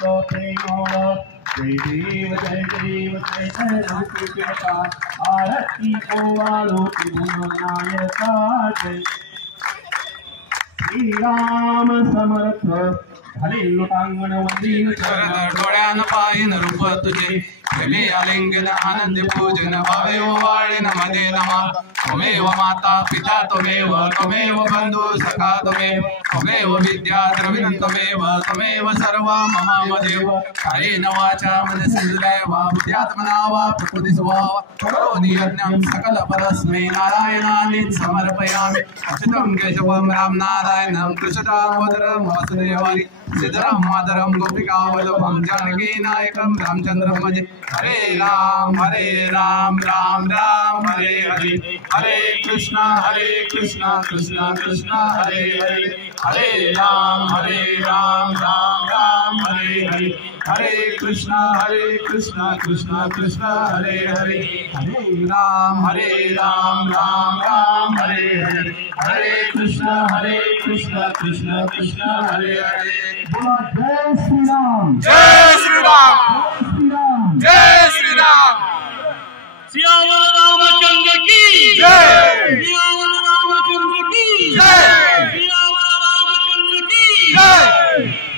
भक्त प्रेम जय देव जय देव जय जय नायका आरती ओवाळो नायका जय श्रीराम समर्थ झाले लोटांगण वंदीन चरण डोळ्यान पाहिन रूप तुझे प्रेमे आलिंगन आनंद पूजन भावे वाळीन मध्ये नमा त्वमेव माता पिता त्वमेव त्वमेव बंधु सखा त्वमेव विद्या द्रविणं त्वमेव सर्व मम देव कायेन वाचा मनसेन्द्रियैर्वा बुद्ध्यात्मना वा प्रकृति स्वभाव करोमि यज्ञं सकल परस्मै नारायणानि समर्पयामि अच्युतं केशवं राम नारायणं कृष्णदामोदरं वासुदेवानि सिद्धराम माधरम गोपिका वल्लभं जानकी नायकं रामचंद्रं भजे हरे राम राम राम हरे हरे हरे कृष्णा कृष्णा कृष्णा हरे हरे हरे राम राम राम हरे हरे हरे कृष्णा कृष्णा कृष्णा हरे हरे हरे राम राम हरे हरे हरे कृष्णा कृष्णा कृष्णा हरे हरे जय श्री राम जय श्री राम जय श्री राम सियावर रामचंद्र की जय सियावर रामचंद्र की जय सियावर रामचंद्र की जय